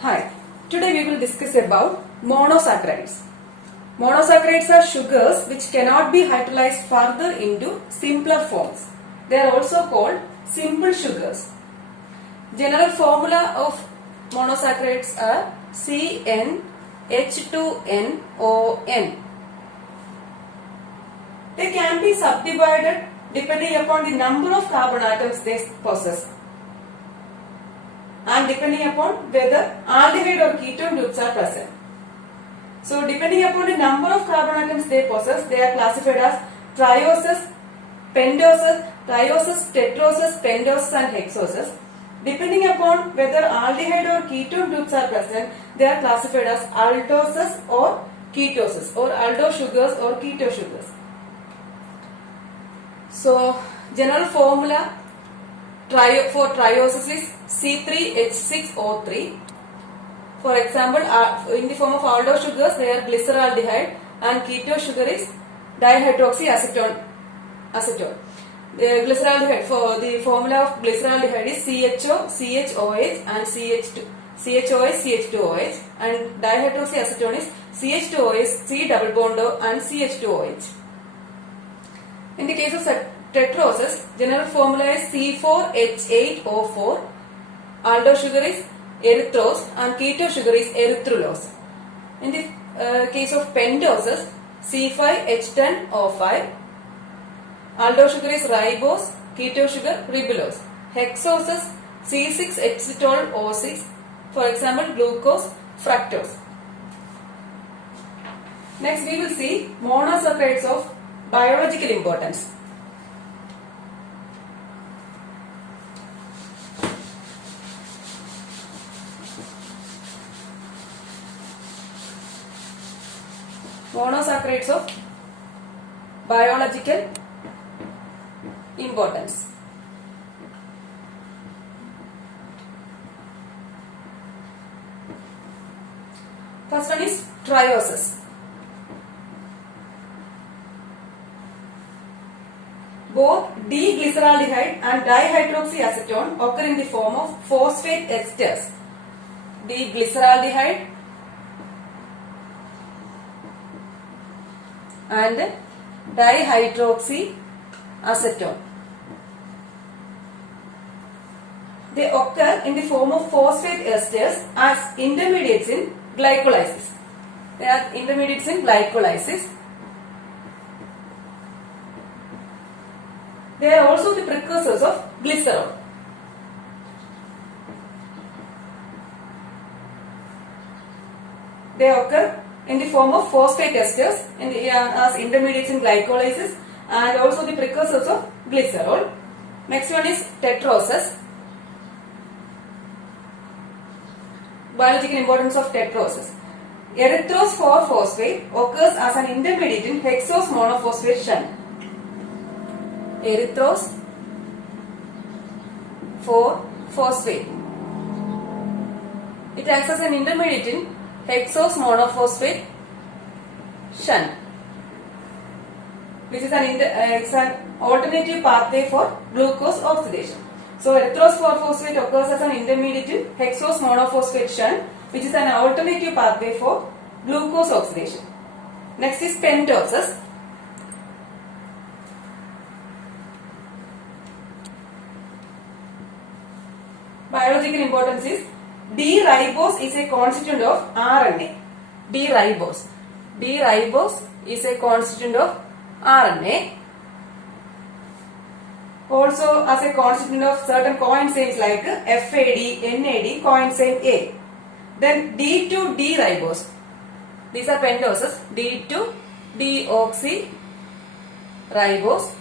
Hi, today we will discuss about monosaccharides. Monosaccharides are sugars which cannot be hydrolyzed further into simpler forms. They are also called simple sugars. General formula of monosaccharides are CnH2nOn. They can be subdivided depending upon the number of carbon atoms they possess, and depending upon whether aldehyde or ketone groups are present. So, depending upon the number of carbon atoms they possess, they are classified as trioses, pentoses, tetroses, pentoses and hexoses. Depending upon whether aldehyde or ketone groups are present, they are classified as aldoses or ketoses, or aldo sugars or keto sugars. So, general formula for trioses is C3H6O3. For example, in the form of aldo sugars, they are glyceraldehyde, and keto sugar is dihydroxyacetone. The glyceraldehyde, for the formula of glyceraldehyde is CHO, CHOH and CHOH, CH2OH, and dihydroxyacetone is CH2OH, C double bond O and CH2OH. In the case of tetroses, general formula is C4H8O4, aldo sugar is erythrose and keto sugar is erythrulose. In the case of pentoses, C5H10O5, aldo sugar is ribose, keto sugar ribulose. Hexoses, C6H12O6, for example glucose, fructose. Next we will see monosaccharides of biological importance. Monosaccharides of biological importance. First one is trioses. Both D-glyceraldehyde and dihydroxyacetone occur in the form of phosphate esters. D-glyceraldehyde and dihydroxyacetone. They occur in the form of phosphate esters as intermediates in glycolysis. They are intermediates in glycolysis. They are also the precursors of glycerol. They occur in the form of phosphate esters as intermediates in glycolysis, and also the precursors of glycerol. Next one is tetroses. Biological importance of tetroses. Erythrose 4-phosphate occurs as an intermediate in hexose monophosphate shunt. Erythrose 4-phosphate. It acts as an intermediate in hexose monophosphate shunt, which is an alternative pathway for glucose oxidation. So, erythrose 4-phosphate occurs as an intermediate in hexose monophosphate shunt, which is an alternative pathway for glucose oxidation. Next is pentoses. Biological importance is D-ribose is a constituent of RNA. D-ribose is a constituent of RNA. Also as a constituent of certain coenzymes like FAD, NAD, coenzyme A. Then D2-D-ribose. These are pentoses. D2-deoxyribose.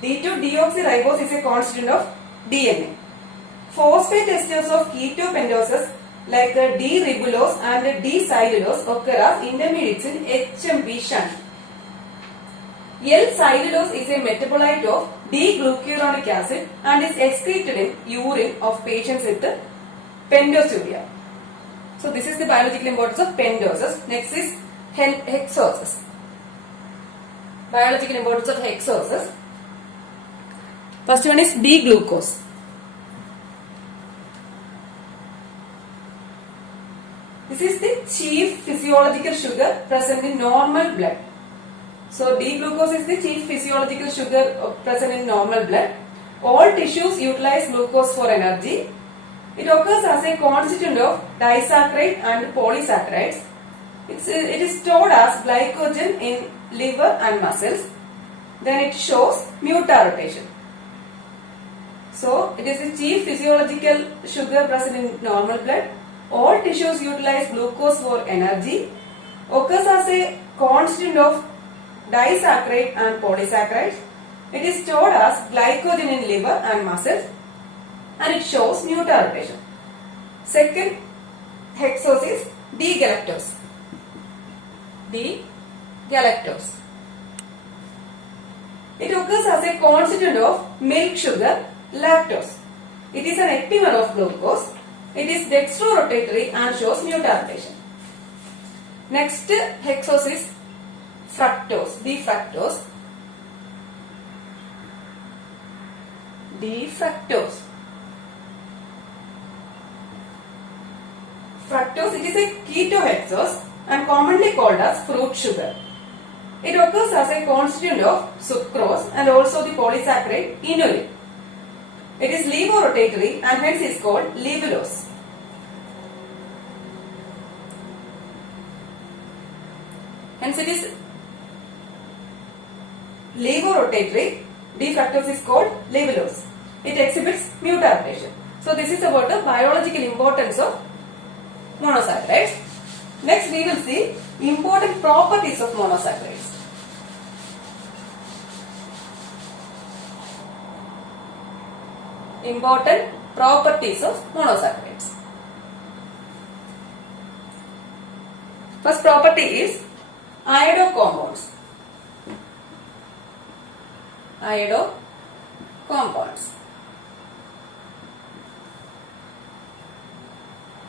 D2-deoxyribose is a constituent of DNA. Phosphate esters of ketopentoses like D-ribulose and D-cellulose occur as intermediates in HMP shunt. L-cellulose is a metabolite of D-glucuronic acid and is excreted in urine of patients with pentosuria. So this is the biological importance of pentoses. Next is hexoses. Biological importance of hexoses. First one is D-glucose. This is the chief physiological sugar present in normal blood. So D-glucose is the chief physiological sugar present in normal blood. All tissues utilize glucose for energy. It occurs as a constituent of disaccharide and polysaccharides. It is stored as glycogen in liver and muscles. Then it shows muta rotation. So it is the chief physiological sugar present in normal blood. All tissues utilize glucose for energy. Occurs as a constituent of disaccharide and polysaccharides. It is stored as glycogen in liver and muscles, and it shows muta rotation. Second hexose is D-galactose. D-galactose. It occurs as a constituent of milk sugar, lactose. It is an epimer of glucose. It is dextrorotatory and shows muta rotation. Next hexose is fructose, D-fructose. D-fructose. Fructose, it is a ketohexose and commonly called as fruit sugar. It occurs as a constituent of sucrose and also the polysaccharide inulin. It is levorotatory and hence is called levulose. Hence it is levorotatory. D-fructose is called levulose. It exhibits muta rotation. So this is about the biological importance of monosaccharides. Next we will see important properties of monosaccharides. Important properties of monosaccharides. First property is iodo compounds. Iodo compounds.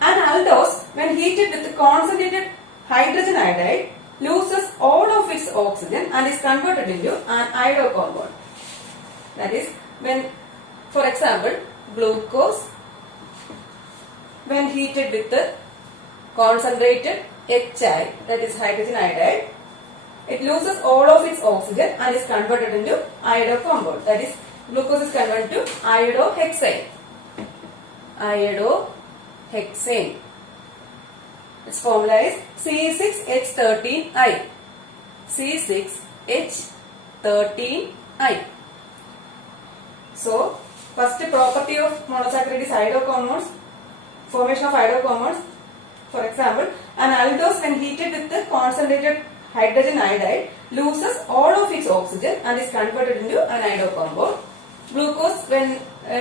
An aldose, when heated with concentrated hydrogen iodide, loses all of its oxygen and is converted into an iodo compound. That is, when, for example, glucose, when heated with the concentrated HI, that is hydrogen iodide, it loses all of its oxygen and is converted into iodo compound. That is, glucose is converted to iodohexane. Iodohexane. Its formula is C6H13I. C6H13I. So, first property of monosaccharide is iodo compounds. Formation of iodo compounds. For example, an aldose when heated with the concentrated hydrogen iodide loses all of its oxygen and is converted into an iodo compound. Glucose when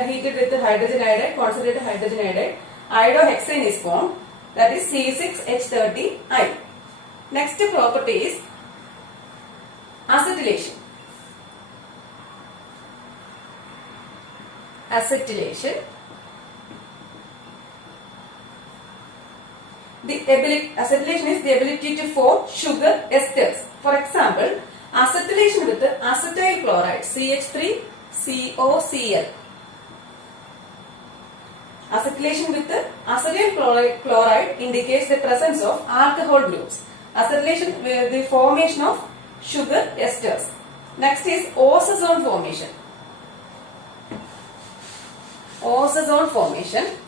heated with the hydrogen iodide, concentrated hydrogen iodide, iodohexane is formed, that is C6H13I. Next property is acetylation. Acetylation. Acetylation is the ability to form sugar esters. For example, acetylation with the acetyl chloride CH3COCl. Acetylation with the acetyl chloride indicates the presence of alcohol groups. Acetylation with the formation of sugar esters. Next is osazone formation. Osazone formation.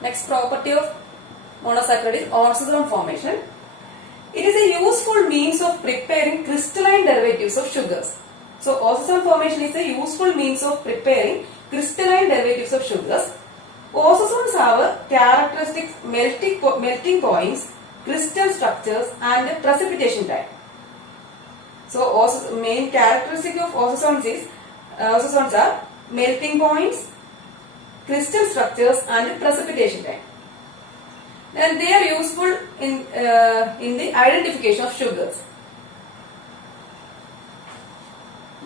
Next property of monosaccharide is osazone formation. It is a useful means of preparing crystalline derivatives of sugars. So, osazone formation is a useful means of preparing crystalline derivatives of sugars. Osazones have characteristics melting points, crystal structures and precipitation time. So, main characteristic of osazones are melting points, crystal structures and precipitation time. And they are useful in the identification of sugars.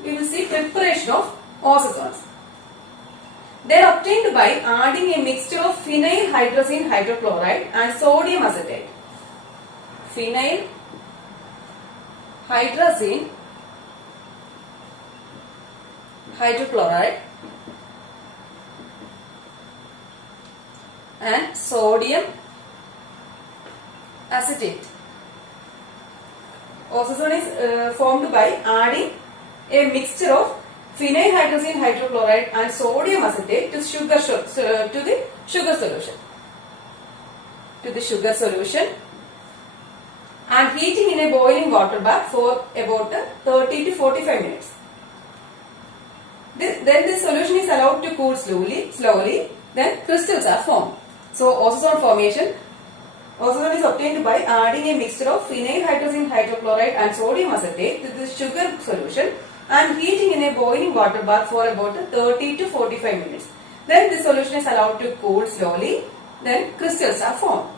We will see preparation of osazones. They are obtained by adding a mixture of phenyl hydrazine hydrochloride and sodium acetate. Phenyl hydrazine hydrochloride and sodium acetate. Ozone is formed by adding a mixture of phenyl hydrazine hydrochloride and sodium acetate to the sugar solution and heating in a boiling water bath for about 30 to 45 minutes. Then this solution is allowed to cool slowly. Then crystals are formed. So ozone formation. Ozone is obtained by adding a mixture of phenyl hydrazine hydrochloride and sodium acetate to the sugar solution and heating in a boiling water bath for about 30 to 45 minutes. Then the solution is allowed to cool slowly. Then crystals are formed.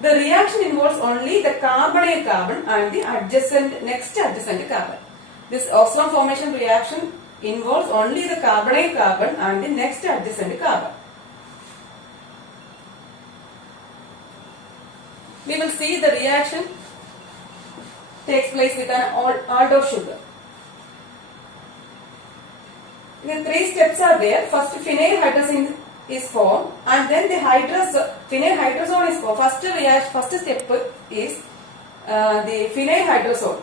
The reaction involves only the carbonyl carbon and the next adjacent carbon. This ozone formation reaction involves only the carbonyl carbon and the next adjacent carbon. We will see the reaction takes place with an aldose sugar. The three steps are there. First, phenyl hydrazine is formed, and then the phenyl hydrazone is formed. First step is the phenyl hydrazone,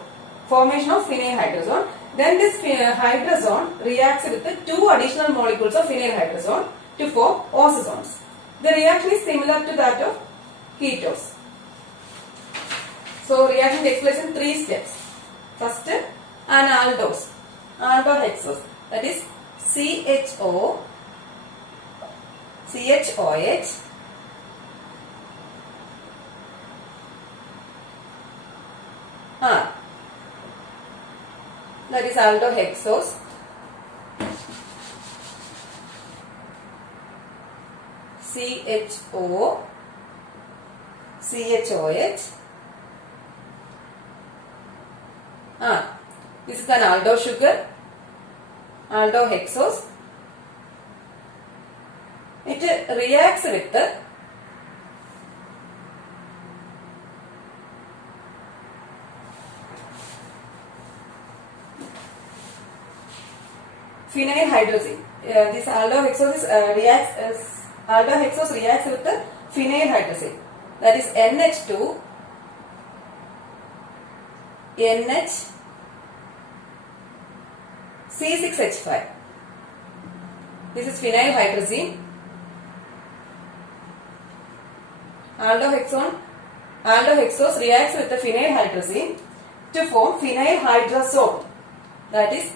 formation of phenyl hydrazone. Then this hydrazone reacts with the two additional molecules of phenyl hydrazone to form ozones. The reaction is similar to that of ketose. So reaction takes place in three steps. First, an aldose, aldohexose, that is CHO, CHOH, R, that is aldohexose, CHO, CHOH, this is an aldose sugar, aldohexose. It reacts with the phenyl hydrazine. This aldohexose reacts with the phenyl hydrazine. That is NH2, NH, C6H5. This is phenyl hydrazine. Aldohexose reacts with the phenyl hydrazine to form phenyl hydrazone. That is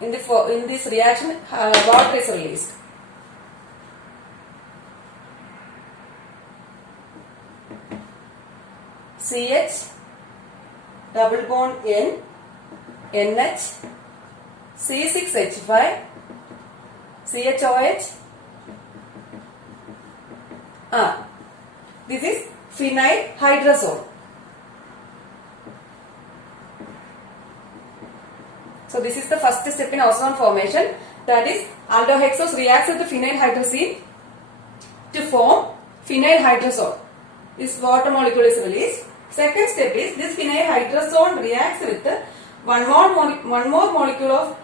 in this reaction water is released. CH double bond N, NH, C6H5, CHOH, R. This is phenyl hydrazone. So this is the first step in ozone formation, that is aldohexose reacts with the phenyl hydrazine to form phenyl hydrazone. This water molecule is released. Second step is this phenyl hydrazone reacts with one more molecule of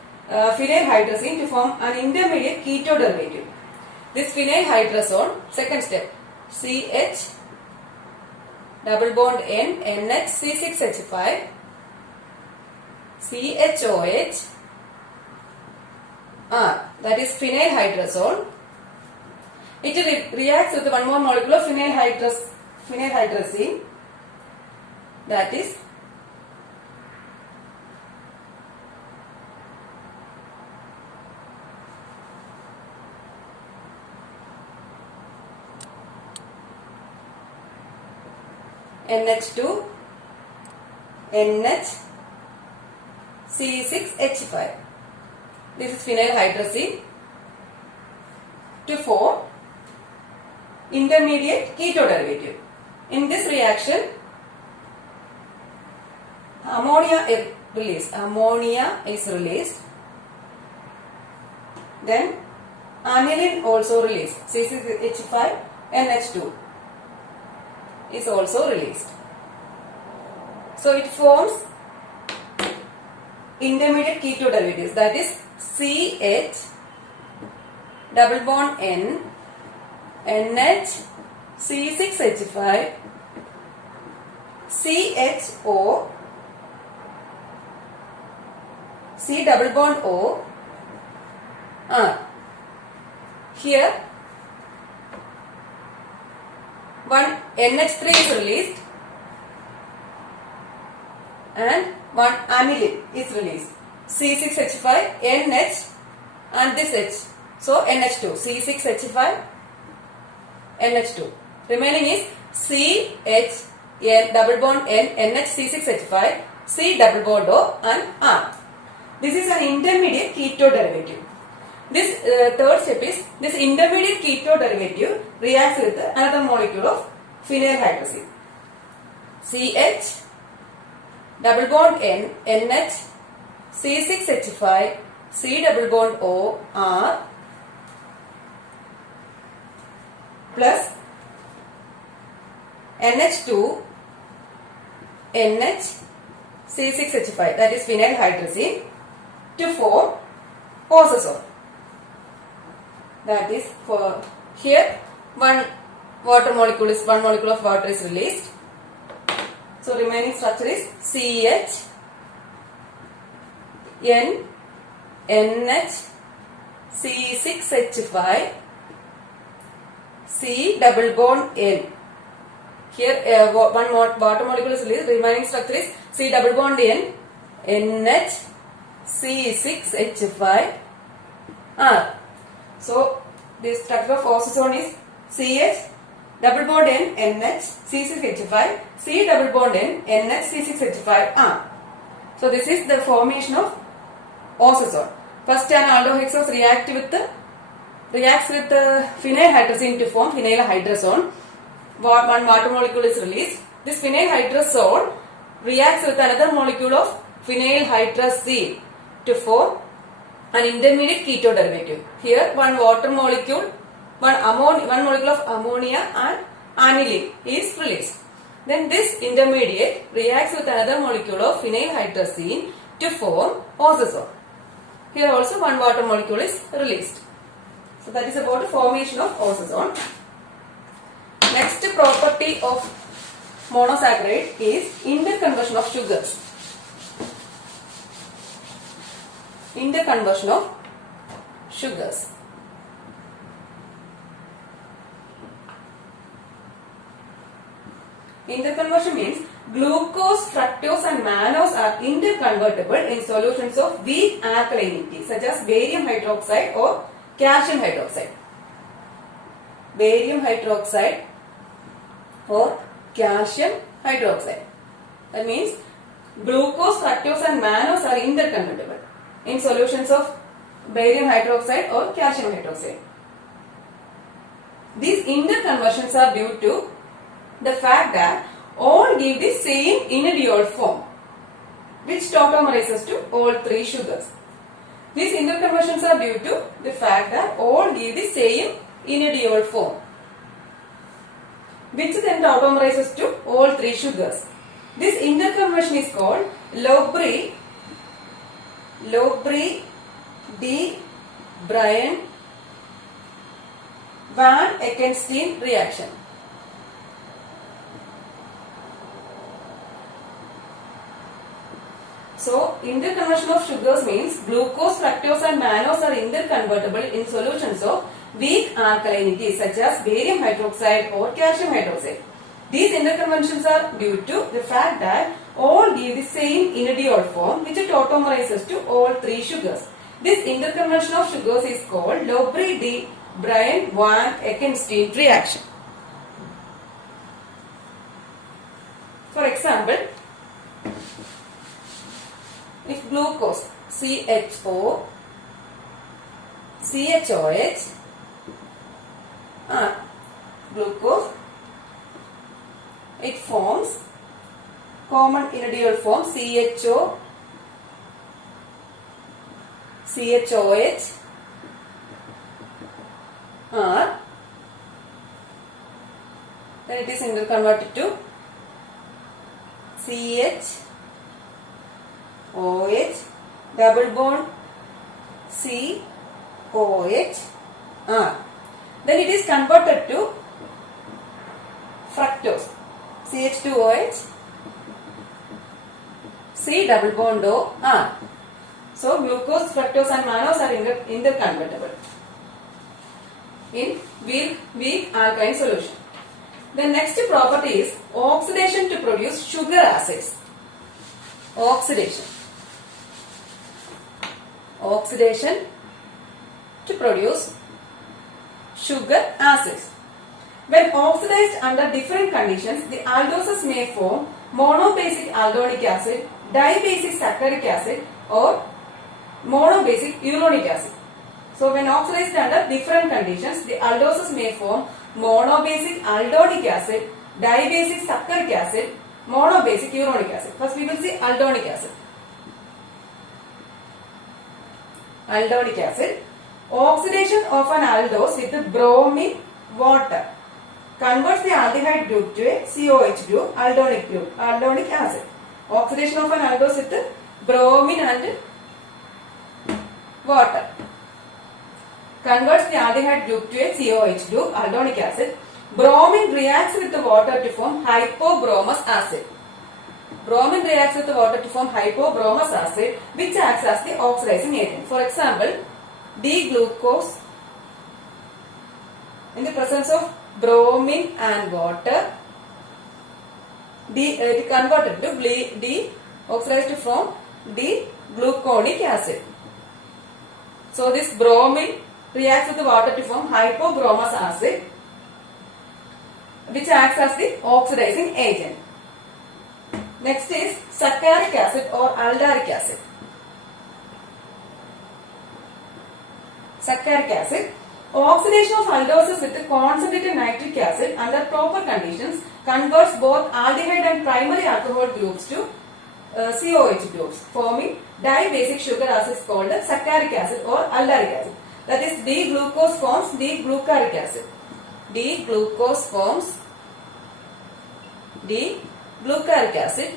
phenyl hydrazine to form an intermediate keto derivative. This phenyl hydrazone, second step, CH double bond N, NH, C6H5, CHOH, R, that is phenyl hydrazone. It reacts with one more molecule of phenyl hydrazine, that is NH2, NH, C6H5. This is phenyl hydrazine to form intermediate keto derivative. In this reaction, ammonia is released. Then aniline also released. C6H5, NH2 is also released. So it forms intermediate keto derivatives, that is CH double bond N, NH, C6H5, CHO, C double bond O, R. Here one NH3 is released and one aniline is released. C6H5, NH and this H. So NH2, C6H5, NH2. Remaining is CH, N double bond N, NH, C6H5, C double bond O and R. This is an intermediate keto derivative. This third step is this intermediate keto derivative reacts with another molecule of phenyl hydrazine. CH double bond N, NH, C6H5, C double bond O, R plus NH2, NH, C6H5, that is phenyl hydrazine, to form osazole. That is, for here one molecule of water is released. So remaining structure is CH, N, NH, C6H5, C double bond N. Here one more water molecule is released. Remaining structure is C double bond N, NH, C6H5, R. So this structure of osazole is CH double bond N, NH, C6H5, C double bond N, NH, C6H5, R. So this is the formation of osazole. First an aldohexose reacts with phenyl hydrazine to form phenyl hydrazone. One water molecule is released. This phenyl hydrazone reacts with another molecule of phenyl hydrazine to form an intermediate keto derivative. Here one water molecule, one molecule of ammonia and aniline is released. Then this intermediate reacts with another molecule of phenyl hydrazine to form osazole. Here also one water molecule is released. So that is about the formation of osazole. Next property of monosaccharide is interconversion of sugars. Interconversion of sugars. Interconversion means glucose, fructose and mannose are interconvertible in solutions of weak alkalinity such as barium hydroxide or calcium hydroxide. Barium hydroxide or calcium hydroxide. That means glucose, fructose and mannose are interconvertible in solutions of barium hydroxide or calcium hydroxide. These interconversions are due to the fact that all give the same enediol form, which tautomerizes to all three sugars. These interconversions are due to the fact that all give the same enediol form, which then tautomerizes to all three sugars. This interconversion is called Lowry D. Bryan Van Ekenstein reaction. So, interconversion of sugars means glucose, fructose and mannose are interconvertible in solutions of weak alkalinity such as barium hydroxide or calcium hydroxide. These interconversions are due to the fact that all give the same enediol form which tautomerizes to all three sugars. This interconversion of sugars is called Lowry D. Bryan Van Ekenstein reaction. For example, if glucose CHO, CHOH and glucose, it forms common enediol form CHO, CHOH R, then it is interconverted to CH, OH, double bond COHR. Then it is converted to fructose, CH2OH, C double bond OR. So glucose, fructose and mannose are interconvertible in weak alkaline solution. The next property is oxidation to produce sugar acids. Oxidation to produce sugar acids. When oxidized under different conditions, the aldoses may form monobasic aldonic acid, dibasic saccharic acid or monobasic uronic acid. So when oxidized under different conditions, the aldoses may form monobasic aldonic acid, dibasic saccharic acid, monobasic uronic acid. First we will see aldonic acid. Aldonic acid. Oxidation of an aldose with bromine water converts the aldehyde group to a COH group, aldonic acid. Oxidation of an aldose with bromine and water converts the aldehyde group to a COH group, aldonic acid. Bromine reacts with the water to form hypobromous acid. Bromine reacts with the water to form hypobromous acid, which acts as the oxidizing agent. For example, D-glucose in the presence of bromine and water, it converted to D oxidized to form D-gluconic acid. So this bromine reacts with the water to form hypobromous acid, which acts as the oxidizing agent. Next is saccharic acid or aldaric acid. Saccharic acid. Oxidation of aldoses with concentrated nitric acid under proper conditions converts both aldehyde and primary alcohol groups to COH groups, forming dibasic sugar acids called saccharic acid or aldaric acid. That is, D-glucose forms D-glucaric acid. D-glucose forms D-glucaric acid.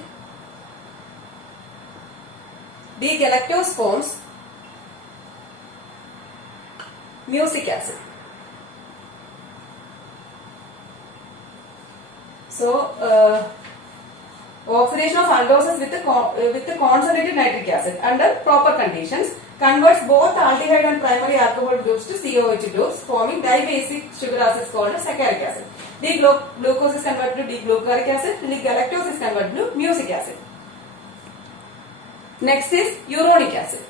D-galactose forms mucic acid. So, oxidation of aldoses with the concentrated nitric acid under proper conditions converts both aldehyde and primary alcohol groups to COH groups, forming dibasic sugar acids called saccharic acid. D-glucose is converted to D-glucaric acid, D-galactose is converted to mucic acid. Next is uronic acid.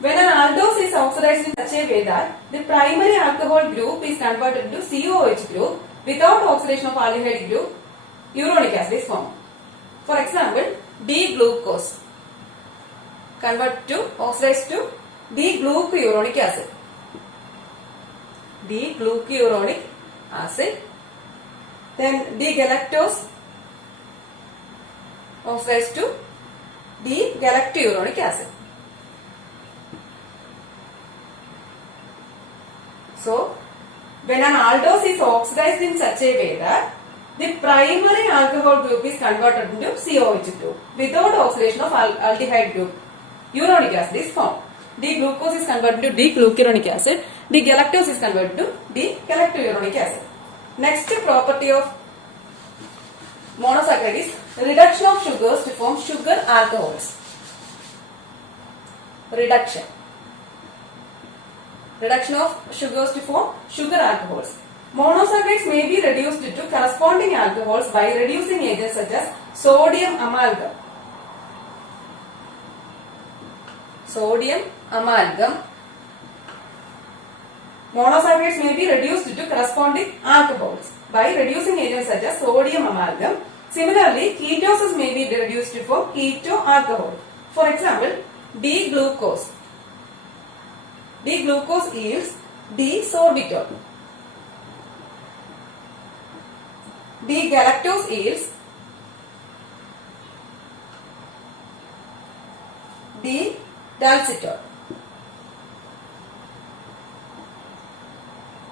When an aldose is oxidized in such a way that the primary alcohol group is converted to COH group without oxidation of aldehyde group, uronic acid is formed. For example, D-glucose convert to oxidized to D-glucuronic acid. D-glucuronic acid. Then D-galactose oxidized to D-galacturonic acid. So, when an aldose is oxidized in such a way that the primary alcohol group is converted into COH group without oxidation of aldehyde group, uronic acid is formed. D-glucose is converted to D-glucuronic acid. D-galactose is converted to D-galacturonic acid. Next property of monosaccharide is reduction of sugars to form sugar alcohols. Reduction of sugars to form sugar alcohols. Monosaccharides may be reduced to corresponding alcohols by reducing agents such as sodium amalgam. Monosaccharides may be reduced to corresponding alcohols by reducing agents such as sodium amalgam. Similarly, ketones may be reduced to form keto alcohol. For example, D-glucose. D-glucose yields D-sorbitol. D-galactose yields D-dalcitol.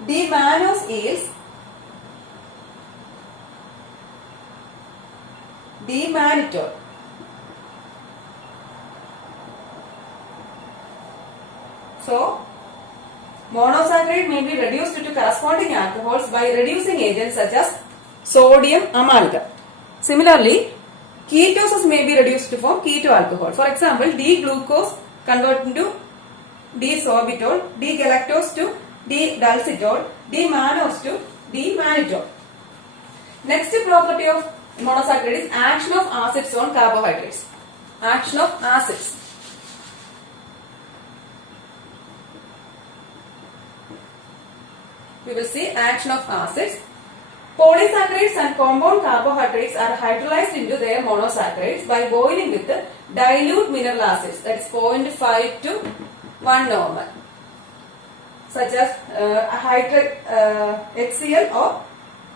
D-mannose yields D-mannitol. So, monosaccharide may be reduced to corresponding alcohols by reducing agents such as sodium amalgam. Similarly, ketosis may be reduced to form keto alcohol. For example, D-glucose converted into D-sorbitol, D-galactose to D-dulcitol, D-mannose to D-mannitol. Next property of monosaccharide is action of acids on carbohydrates. Action of acids. We will see action of acids. Polysaccharides and compound carbohydrates are hydrolyzed into their monosaccharides by boiling with dilute mineral acids, that is 0.5 to 1 normal, such as HCl or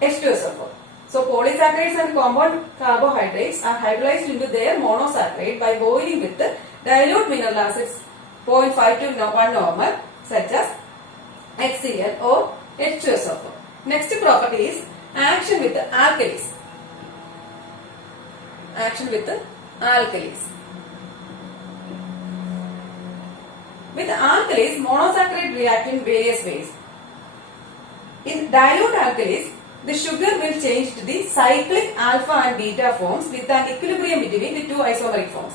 H2SO4. So polysaccharides and compound carbohydrates are hydrolyzed into their monosaccharide by boiling with dilute mineral acids 0.5 to 1 normal, such as HCl or H2SO4. Next property is action with alkalis. Action with alkalis. With alkalis, monosaccharide react in various ways. In dilute alkalis, the sugar will change to the cyclic alpha and beta forms with an equilibrium between the two isomeric forms.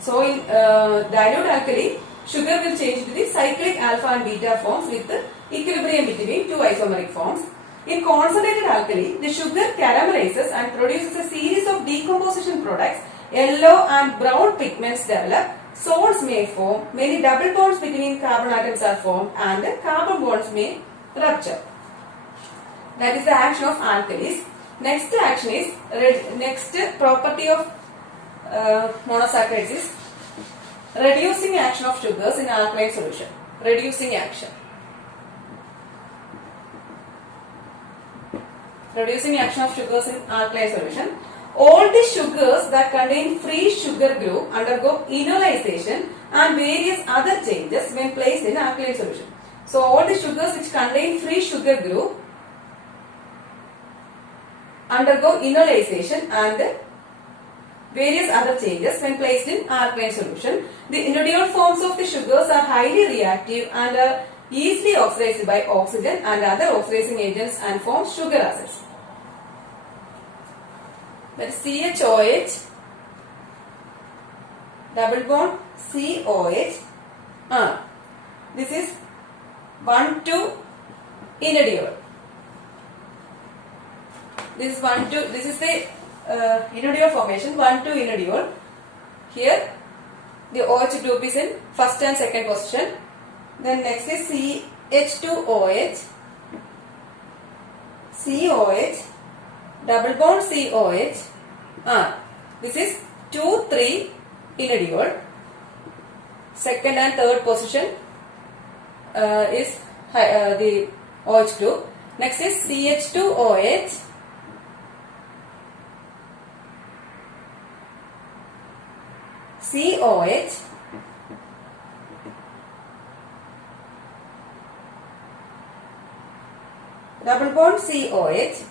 So in dilute alkali, sugar will change to the cyclic alpha and beta forms with the equilibrium between two isomeric forms. In concentrated alkali, the sugar caramelizes and produces a series of decomposition products. Yellow and brown pigments develop, salts may form, many double bonds between carbon atoms are formed, and carbon bonds may rupture. That is the action of alkalis. Next action is, next property of monosaccharides is reducing action of sugars in alkaline solution. Reducing action. Reducing action of sugars in alkaline solution. All the sugars that contain free sugar group undergo enolization and various other changes when placed in alkaline solution. So all the sugars which contain free sugar group undergo enolization and various other changes when placed in alkaline solution. The individual forms of the sugars are highly reactive and are easily oxidized by oxygen and other oxidizing agents and form sugar acids. That is CHOH, double bond COH. This is 1,2 enediol. This is 1,2. This is the enediol formation, 1,2 enediol. Here the OH group is in first and second position. Then next is CH2OH, COH, double bond COH. This is 2,3 enediol. Second and third position is the OH group. Next is CH2OH, COH, double bond COH,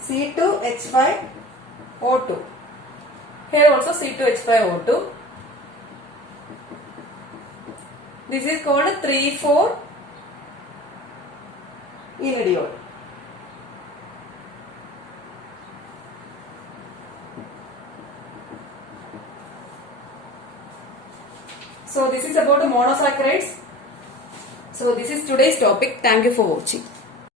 C2H5O2. Here also C2H5O2. This is called 3,4 enediol. So this is about the monosaccharides. So this is today's topic. Thank you for watching.